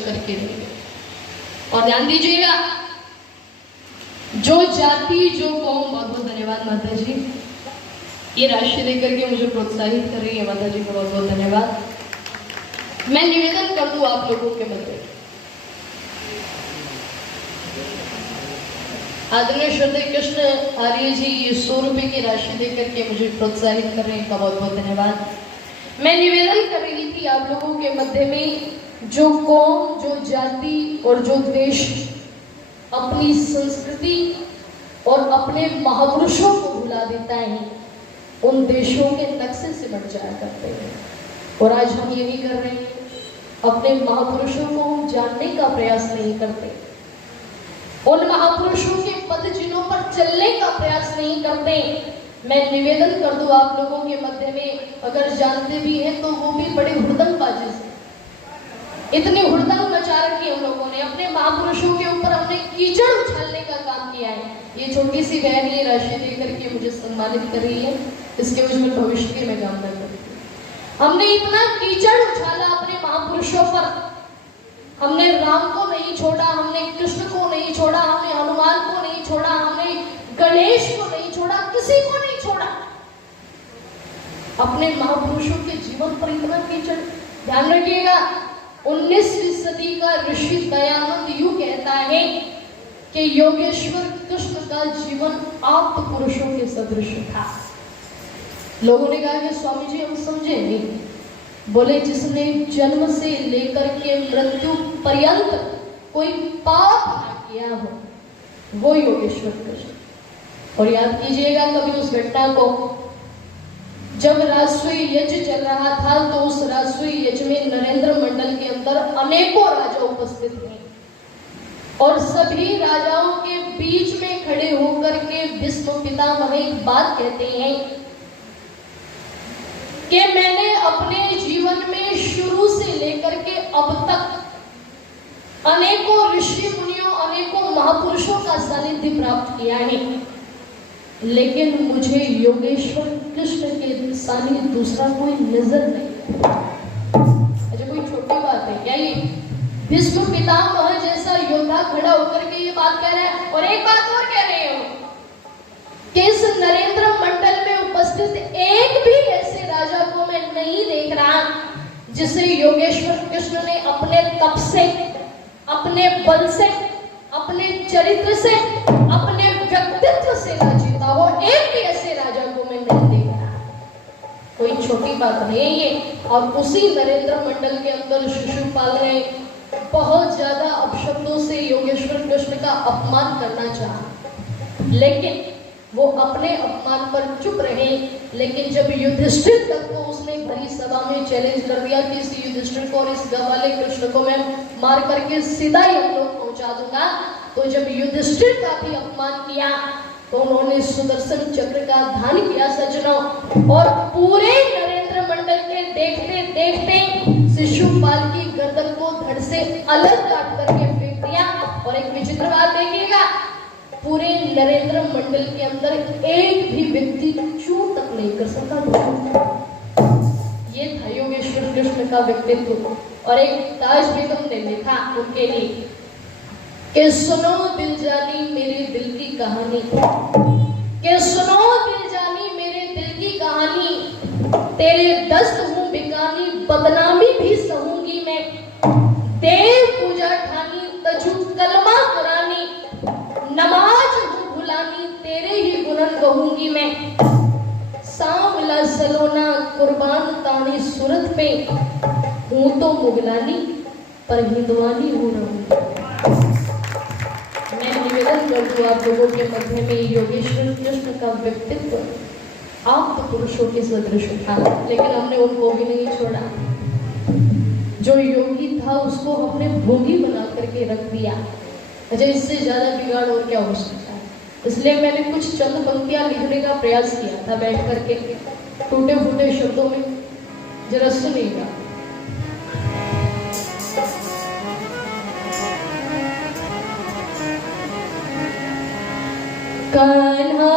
करके रहिए। और ध्यान दीजिएगा, जो जाति जो कौम, बहुत बहुत धन्यवाद माता जी, ये राशि देकर के मुझे प्रोत्साहित कर रही है, माता जी का बहुत बहुत धन्यवाद। मैं निवेदन कर दूं आप लोगों के मध्य, आदरणीय श्रद्धेय कृष्ण आर्य जी ये 100 रुपये की राशि देकर के मुझे प्रोत्साहित कर रहे हैं, इनका बहुत बहुत धन्यवाद। मैं निवेदन कर रही थी आप लोगों के मध्य में, जो कौम, जो जाति और जो देश अपनी संस्कृति और अपने महापुरुषों को भुला देता है, उन देशों के नक्शे से बढ़ जाया करते हैं। और आज हम ये नहीं कर रहे हैं, अपने महापुरुषों को हम जानने का प्रयास नहीं करते, उन महापुरुषों के पद चिन्हों पर चलने का प्रयास नहीं करते। मैं निवेदन कर दूं आप लोगों के मध्य में, अगर जानते भी हैं तो वो भी बड़े हुड़दंगबाजी से, इतनी हुड़दंग मचा रखी हम लोगों ने, अपने महापुरुषों के ऊपर हमने कीचड़ उछालने का काम किया है। ये छोटी सी बहन ये राशि देकर के मुझे सम्मानित कर रही है, इसके उज्जवल भविष्य की मैं कामना करती हूँ। हमने इतना कीचड़ उछाला अपने महापुरुषों पर, हमने राम को नहीं छोड़ा, हमने कृष्ण को नहीं छोड़ा, हमने हनुमान को नहीं छोड़ा, हमने गणेश को नहीं छोड़ा, किसी को नहीं छोड़ा। अपने महापुरुषों के जीवन पर इतना कीचड़। ध्यान रखिएगा, 19वीं सदी का ऋषि दयानंद यूं कहता है कि योगेश्वर कृष्ण का जीवन आप पुरुषों के सदृश था। लोगों ने कहा कि स्वामी जी हम समझे नहीं। बोले जिसने जन्म से लेकर के मृत्यु पर्यंत कोई पाप ना किया हो, वो योगेश्वर कृष्ण। और याद कीजिएगा कभी उस घटना को, जब राजसूय यज्ञ चल रहा था तो उस राजसूय यज्ञ में नरेंद्र मंडल के अंदर अनेकों राजा उपस्थित थे, और सभी राजाओं के बीच में खड़े होकर के भीष्म पितामह एक बात कहते हैं कि मैंने अपने जीवन में शुरू से लेकर के अब तक अनेकों ऋषि मुनियों, अनेकों महापुरुषों का सानिध्य प्राप्त किया है, लेकिन मुझे योगेश्वर कृष्ण के सानिध्य दूसरा कोई नजर नहीं है। अच्छा कोई छोटी बात है क्या ये? भीष्म पितामह जैसा योद्धा खड़ा होकर के ये बात कह रहा है। और एक बात और कह रहे हो कि इस नरेंद्र मंडल में उपस्थित एक भी ऐसे राजा को मैं नहीं देख रहा जिसे योगेश्वर कृष्ण ने अपने तप से, अपने बल से, अपने चरित्र से, अपने व्यक्तित्व से ना जीता हो। एक भी ऐसे राजा को मैं नहीं देख रहा। कोई छोटी बात नहीं है ये। और उसी नरेंद्र मंडल के अंदर शिशुपाल ने बहुत ज्यादा अपशब्दों से योगेश्वर कृष्ण का अपमान करना चाहा, लेकिन वो अपने अपमान पर चुप रहे। लेकिन जब युधिष्ठिर तक को उसने भरी सभा में चैलेंज कर दिया कि इस युधिष्ठिर को और इस गवाले कृष्ण को मैं मार करके सीधा ही हम लोग पहुंचा दूंगा, तो जब युधिष्ठिर का भी अपमान किया तो उन्होंने सुदर्शन चक्र का ध्यान किया सज्जनों, और पूरे नरेंद्र मंडल के देखते देखते शिशुपाल की गर्दन को धड़ से अलग काट करके फेंक दिया। और एक विचित्र बात देखिएगा, पूरे नरेंद्र मंडल के अंदर एक भी व्यक्ति चूं तक नहीं कर सका। ये था योगेश्वर कृष्ण का व्यक्तित्व। और एक ताज बेगम ने लिखा उनके लिए कि सुनो दिल जानी मेरे दिल की कहानी, कि सुनो दिल जानी मेरे दिल की कहानी, तेरे दस्त हूँ बिकानी बदनामी भी सहूंगी मैं, देव पूजा ठानी तजू कलमा करानी, नमाज हूँ भुलानी तेरे ही गुणन कहूंगी मैं, सांवला सलोना कुर्बान तानी सूरत पे, हूँ तो मुगलानी पर हिंदवानी हूँ रहूंगी। मैं निवेदन कर दूं आप लोगों के मध्य में योगेश्वर कृष्ण का व्यक्तित्व आप तो पुरुषों के सदृश था, लेकिन हमने उनको भी नहीं छोड़ा। जो योगी था उसको हमने भोगी बना करके रख दिया। अच्छा इससे ज्यादा बिगाड़ और क्या हो सकता है? इसलिए मैंने कुछ चंद पंक्तियां लिखने का प्रयास किया था बैठ करके टूटे फूटे शब्दों में, जरा सुनिएगा। कान्हा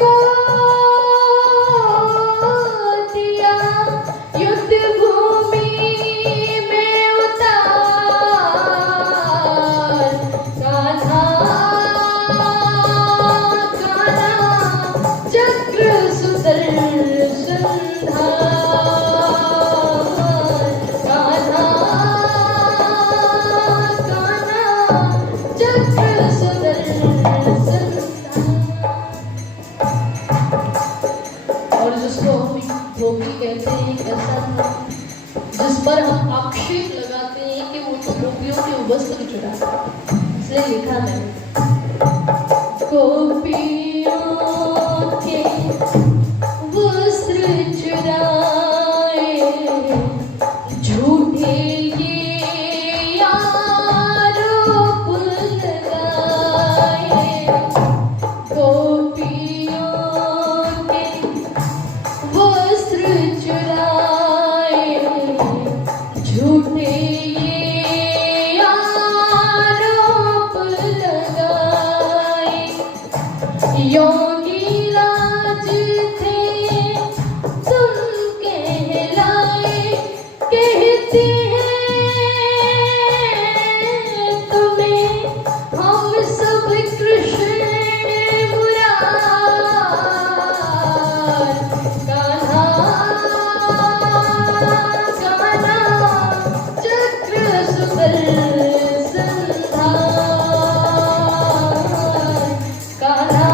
को दिया युद्ध भूमि में उतार। कान्हा कान्हा चक्र सुदर्शन धार। कान्हा कान्हा चक्र सुदर्शन धार। और जिसको हम धोखी कहते हैं, ऐसा जिस पर हम आक्षेप लगाते हैं कि वो तो गोपियों के वस्त्र चुराता है, इसलिए लिखा है गोपियों के वस्त्र चुराए, झूठे ये आरोप लगाए। गोपियों के वस्त्र चुराए, झूठे ये आरोप लगाए। योगी राज थे तुम कहलाए, कहते हैं तुम्हें हम सब कृष्ण मुरार। कान्हा कान्हा चक्र सुदर्शन धार। कान्हा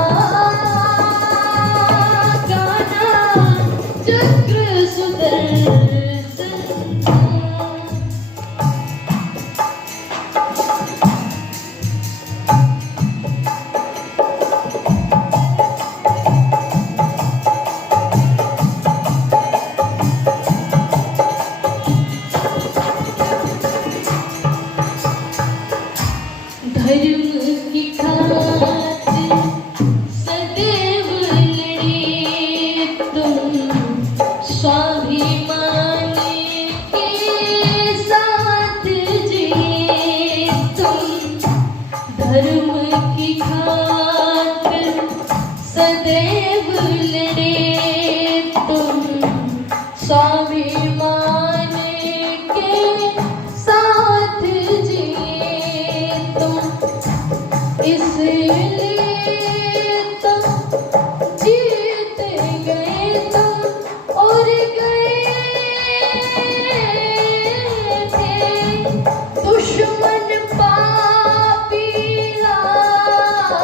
कान्हा चक्र सुदर्शन धार। धर्म की खातिर सदैव लड़े तुम, स्वाभिमान के साथ जिए तुम। धर्म की खातिर सदैव लड़े तुम, स्वाभिमान के साथ जिए तुम। इसलिए तुम जीत गए तुम, और गए थे दुश्मन पापी हार।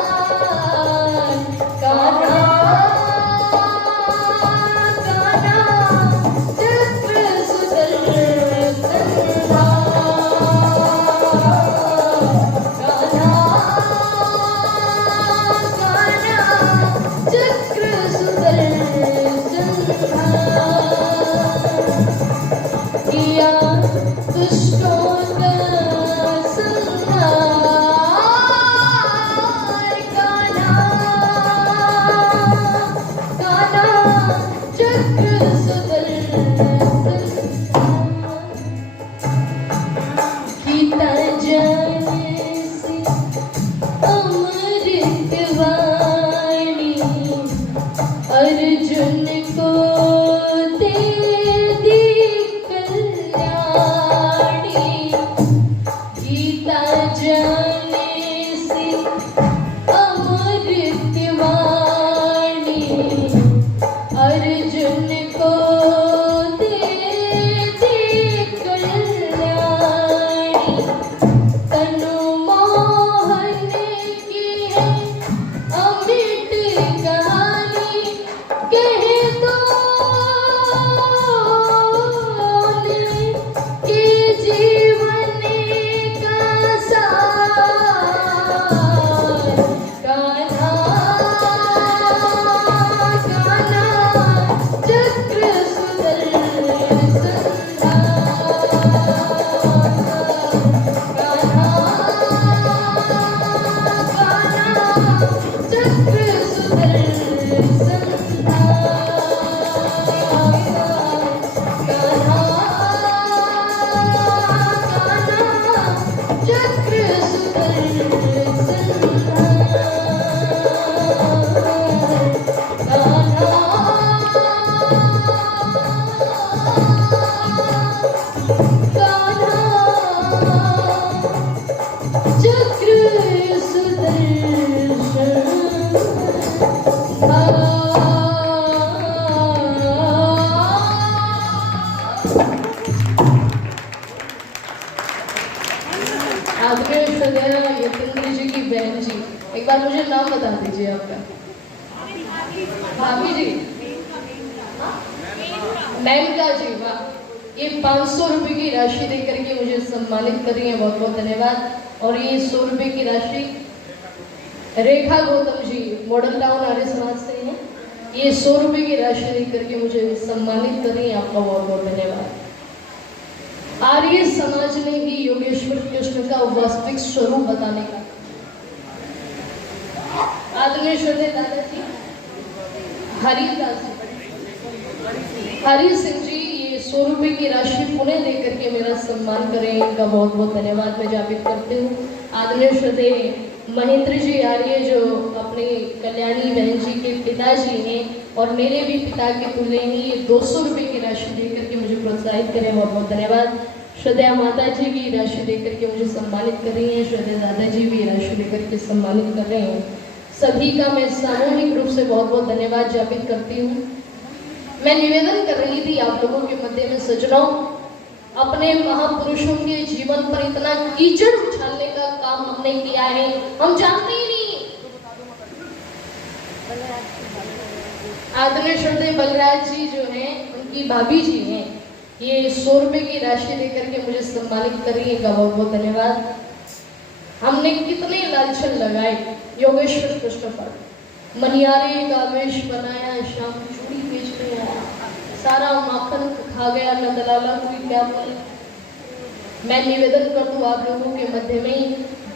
कान्हा कान्हा चक्र सुदर्शन धार। कान्हा कान्हा चक्र सुदर्शन धार। किया दुष्टों का संहार। कान्हा कान्हा चक्र सुदर्शन धार। गीता जाने से अमृत वाणी, अर्जुन को दे दी कल्याणी। गीता जाने से अमृत वाणी, अर्जुन को दे दी कल्याणी। तनु मोहन की है अमिट कहानी, कह दो कि एक बार मुझे नाम बता दीजिए आपका। भाभी जी, मेनका जी, वाह। ये 500 रुपए की राशि देकर के मुझे सम्मानित कर रही है, बहुत बहुत धन्यवाद। और ये 100 रुपए की राशि रेखा गौतम जी मॉडल टाउन आर्य समाज से हैं, ये 100 रुपए की राशि देकर के मुझे सम्मानित कर रही है, आपका बहुत बहुत धन्यवाद। आर्य समाज ने ही योगेश्वर कृष्ण का वास्तविक स्वरूप बताने का आदरणीय श्रद्धेय दादाजी हरि सिंह जी ये 100 रुपए की राशि पुणे देकर के मेरा सम्मान करें, इनका बहुत बहुत धन्यवाद मैं ज्ञापित करती हूँ। आदरणीय श्रद्धेय महेंद्र जी आर्य जो अपने कल्याणी बहन जी के पिताजी हैं और मेरे भी पिता के तुल्य ही, ये 200 रुपए की राशि देकर के मुझे प्रोत्साहित करें, बहुत बहुत धन्यवाद। श्रद्धेय माता जी की राशि देकर के मुझे सम्मानित कर रही हैं, श्रद्धेय दादाजी भी राशि देकर के सम्मानित कर रहे हैं। सभी का मैं सामूहिक रूप से बहुत बहुत धन्यवाद ज्ञापित करती हूँ। मैं निवेदन कर रही थी आप लोगों के मध्य में, सज्जनों, अपने महापुरुषों के जीवन पर इतना कीचड़ उछालने का काम हमने किया है, हम जानते ही नहीं। आदरणीय श्रद्धेय बलराज जी जो हैं, उनकी भाभी जी हैं, ये 100 रुपए की राशि देकर के मुझे सम्मानित कर रही है, बहुत बहुत धन्यवाद। हमने कितने लालछन लगाए योगेश्वर कृष्ण पर, मनियारे का वेश बनाया, शाम चूड़ी बेचने आया, सारा माखन खा गया, न दलाला कोई क्या बोले। मैं निवेदन कर दूं आप लोगों के मध्य में,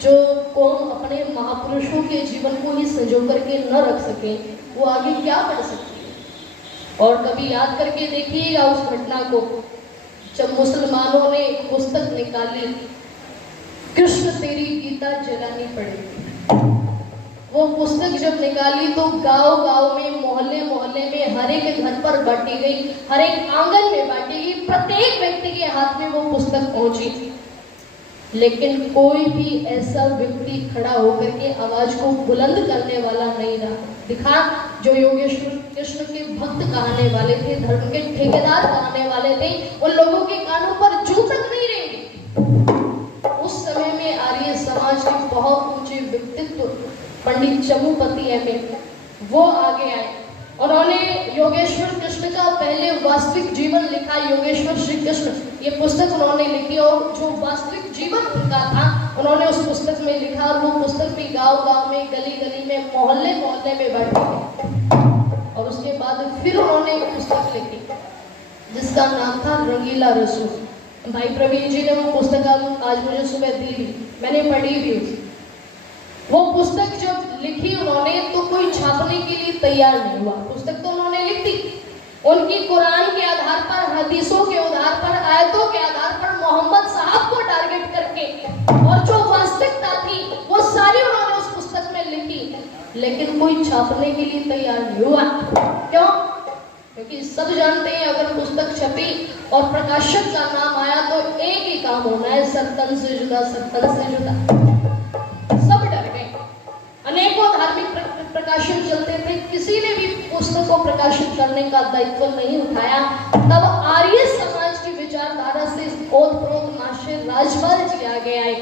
जो कौम अपने महापुरुषों के जीवन को ही संजो करके न रख सके, वो आगे क्या बढ़ सकती है। और कभी याद करके देखिएगा उस घटना को, जब मुसलमानों ने एक पुस्तक निकाली, कृष्ण तेरी गीता जलानी पड़ेगी। वो पुस्तक जब निकाली तो गांव गांव में, मोहल्ले मोहल्ले में, हर एक घर पर बांटी गई, हर एक आंगन में बांटी गई, प्रत्येक व्यक्ति के हाथ में वो पुस्तक पहुंची। लेकिन कोई भी ऐसा व्यक्ति खड़ा होकर के आवाज को बुलंद करने वाला नहीं रहा दिखा। जो योगेश्वर कृष्ण के भक्त कहने वाले थे, धर्म के ठेकेदार कहने वाले थे, उन लोगों के कानों पर जू तक नहीं रहेंगे। उस समय में आर्य समाज के बहुत ऊंचे व्यक्तित्व पंडित चमुपति एमए वो आगे आए। उन्होंने योगेश्वर कृष्ण का पहले वास्तविक जीवन लिखा, योगेश्वर श्री कृष्ण, ये पुस्तक उन्होंने लिखी। और जो वास्तविक जीवन उनका था उन्होंने उस पुस्तक में लिखा, और वो पुस्तक भी गांव गांव में, गली गली में, मोहल्ले मोहल्ले में बांटी। और उसके बाद फिर उन्होंने एक पुस्तक लिखी जिसका नाम था रंगीला रसूल। भाई प्रवीण जी ने वो पुस्तक आज मुझे सुबह दी भी, मैंने पढ़ी भी उसे। वो पुस्तक जब लिखी उन्होंने तो कोई छापने के लिए तैयार नहीं हुआ, पुस्तक तो उन्होंने लिख दी। उनकी कुरान के आधार पर, हदीसों के आधार पर, आयतों के आधार पर, मोहम्मद साहब को टारगेट करके, और जो वास्तविकता थी वो सारी उन्होंने उस पुस्तक में लिखी। लेकिन कोई छापने के लिए तैयार नहीं हुआ। क्यों? क्योंकि सब जानते हैं अगर पुस्तक छपी और प्रकाशक का नाम आया तो एक ही काम होना है, सत्तन से जुदा, सत्तन से जुदा। सब डर गए। अनेकों धार्मिक प्रकाशन चलते थे, किसी ने भी पुस्तक को प्रकाशित करने का दायित्व नहीं उठाया। तब आर्य समाज की विचारधारा से ओतप्रोत महाशय राजपाल जी आगे आए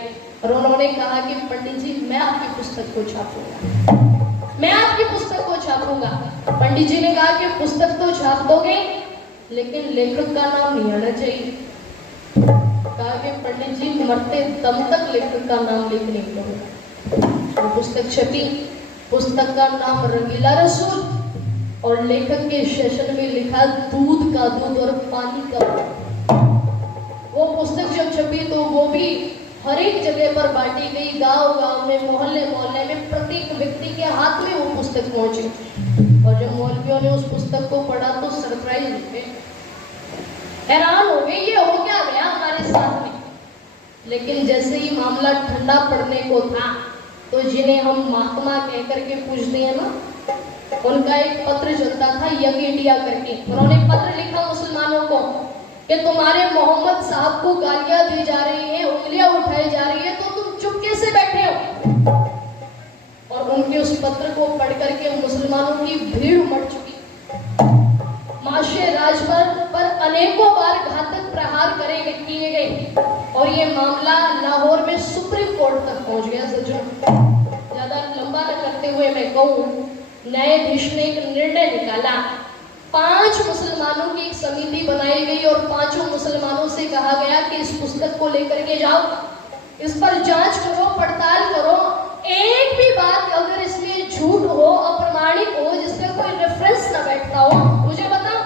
और उन्होंने कहा कि पंडित जी मैं आपकी पुस्तक को छापूंगा, मैं आपकी पुस्तक को छापूंगा। पंडित जी ने कहा कि पुस्तक तो छाप दोगे लेकिन लेखक का नाम नहीं आना चाहिए। कहा कि पंडित जी मरते दम तक लेखक का नाम लिख नहीं दूंगा। वो पुस्तक छपी, पुस्तक का नाम रंगीला रसूल, और लेखक के सेशन में लिखा दूध का दूध और पानी का पानी। वो पुस्तक जब छपी तो वो भी हर एक जगह पर बांटी गई, गांव गांव में, मोहल्ले मोहल्ले में, प्रत्येक व्यक्ति के हाथ में वो पुस्तक पहुंची। और जब मौलवियों ने उस पुस्तक को पढ़ा तो सरप्राइज हो गए, हैरान हो गए, ये हो क्या गया हमारे साथ में। लेकिन जैसे ही मामला ठंडा पड़ने को था तो जिन्हें हम महात्मा कह करके पूछते हैं ना, उनका एक पत्र चलता था यंग इंडिया करके। उन्होंने पत्र लिखा मुसलमानों को कि तुम्हारे मोहम्मद साहब को गालियां दी जा रही हैं, उंगलियां उठाई जा रही है, तो तुम चुप कैसे बैठे हो। और उनके उस पत्र को पढ़ करके मुसलमानों की भीड़ उमड़ चुकी। महाशय राजपाल पर अनेकों बार घातक प्रहार किए गए और ये मामला लाहौर में सुप्रीम कोर्ट तक पहुंच गया। सज्जनों ज्यादा लंबा न करते हुए मैं कहूँ, न्यायाधीश ने एक निर्णय निकाला। 5 मुसलमानों की एक समिति बनाई गई और 5 मुसलमानों से कहा गया कि इस पुस्तक को लेकर के जाओ, इस पर जांच करो, पड़ताल करो, एक भी बात अगर इसमें झूठ हो, अप्रमाणिक हो, जिसका कोई रेफरेंस न बैठता हो, मुझे बताओ।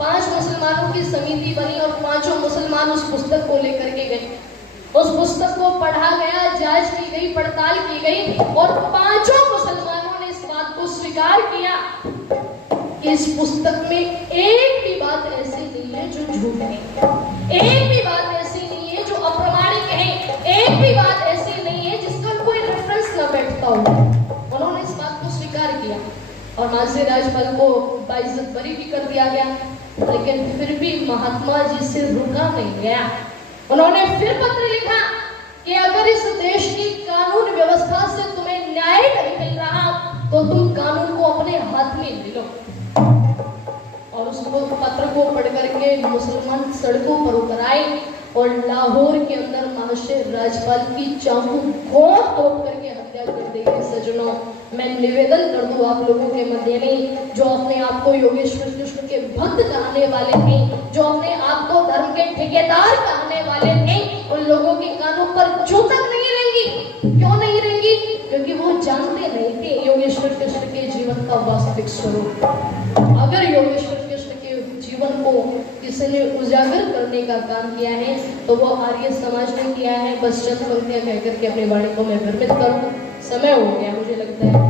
5 मुसलमानों की समिति बनी और 5 मुसलमान उस पुस्तक को लेकर के गए। उस पुस्तक को पढ़ा गया, जांच की गई, पड़ताल की गई और 5 मुसलमानों ने इस बात को स्वीकार किया कि इस पुस्तक में एक भी बात ऐसी नहीं है जो झूठ है, एक भी बात ऐसी नहीं है जो अप्रमाणिक है, एक भी बात ऐसी नहीं है जिसका कोई रेफरेंस न बैठता हो। उन्होंने इस बात को स्वीकार किया और मानसी राजपाल को बाइज्जत बरी भी कर दिया गया। लेकिन फिर भी महात्मा जी से रुका नहीं गया। उन्होंने फिर पत्र लिखा कि अगर इस देश की कानून व्यवस्था से तुम्हें न्याय नहीं मिल रहा तो तुम कानून को अपने हाथ में ले लो। और उस पत्र को पढ़ करके मुसलमान सड़कों पर उतर आए और लाहौर के अंदर महाशय राजपाल की चाकू घोंट तोड़ करके हत्या कर दी गई। सज्जनों, मैं निवेदन कर दूं आप लोगों के मध्य में, जो अपने आप को योगेश्वर कृष्ण के भक्त कहने वाले थे, जो अपने आप को धर्म के ठेकेदार कहने वाले थे, उन लोगों के कानों पर जू तक नहीं रहेंगी। क्यों नहीं रहेंगी? क्योंकि वो जानते नहीं थे योगेश्वर कृष्ण के जीवन का वास्तविक स्वरूप। अगर योगेश्वर कृष्ण के जीवन को किसी ने उजागर करने का काम किया है तो वो आर्य समाज ने किया है। बस चंद पंक्तियां कहकर के अपनी वाणी को मैं विरमित करूं। समय हो गया मुझे लगता है।